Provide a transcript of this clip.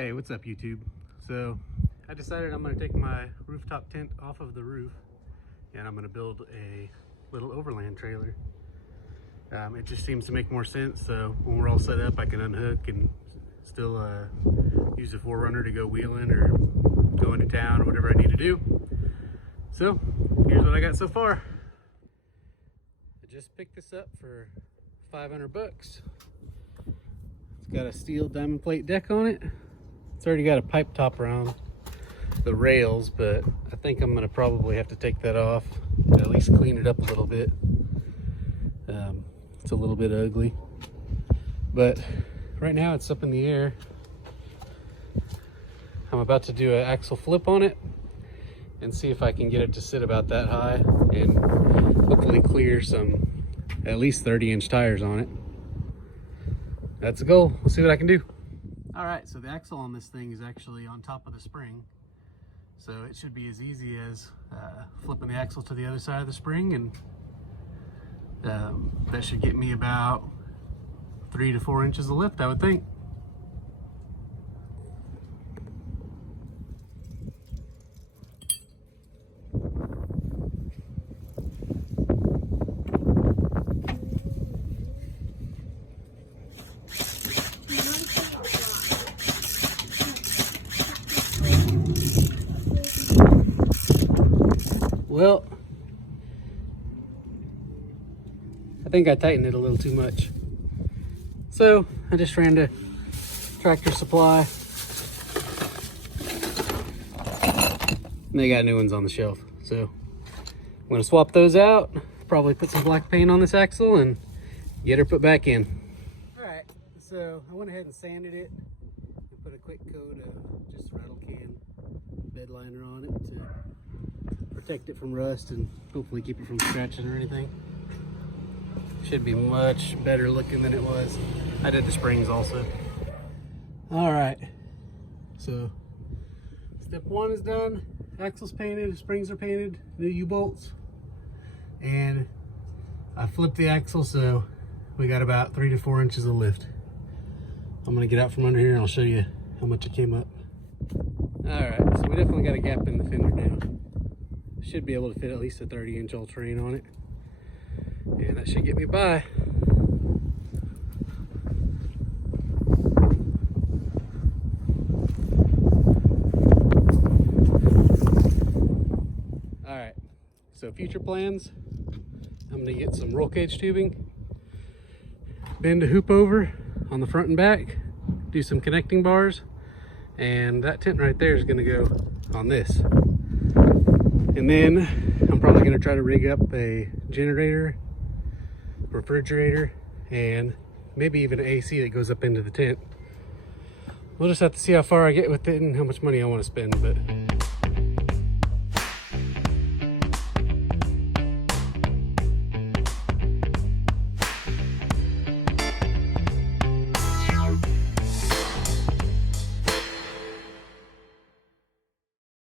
Hey, what's up YouTube? So I decided I'm going to take my rooftop tent off of the roof and I'm going to build a little overland trailer. It just seems to make more sense, so when we're all set up I can unhook and still use the 4Runner to go wheeling or go into town or whatever I need to do. So here's what I got so far. I just picked this up for 500 bucks. It's got a steel diamond plate deck on it. It's already got a pipe top around the rails, but I think I'm gonna probably have to take that off, at least clean it up a little bit. It's a little bit ugly, but right now it's up in the air. I'm about to do an axle flip on it and see if I can get it to sit about that high and hopefully clear some at least 30-inch tires on it. That's the goal. We'll see what I can do. All right, so the axle on this thing is actually on top of the spring, so it should be as easy as flipping the axle to the other side of the spring, and that should get me about 3 to 4 inches of lift, I would think. Well, I think I tightened it a little too much. So I just ran to Tractor Supply. And they got new ones on the shelf. So I'm gonna swap those out, probably put some black paint on this axle and get her put back in. All right, so I went ahead and sanded it and put a quick coat of just rattle can bed liner on it to protect it from rust and hopefully keep it from scratching or anything. Should be much better looking than it was. I did the springs also. All right, so step 1 is done. Axle's painted, springs are painted, new U-bolts, and I flipped the axle, so we got about 3 to 4 inches of lift. I'm gonna get out from under here and I'll show you how much it came up. All right, so we definitely got a gap in the fender now. Should be able to fit at least a 30-inch all-terrain on it, and that should get me by. All right, so future plans, I'm gonna get some roll cage tubing, bend a hoop over on the front and back, do some connecting bars, and that tent right there is gonna go on this. And then I'm probably gonna try to rig up a generator, refrigerator, and maybe even an AC that goes up into the tent. We'll just have to see how far I get with it and how much money I want to spend, but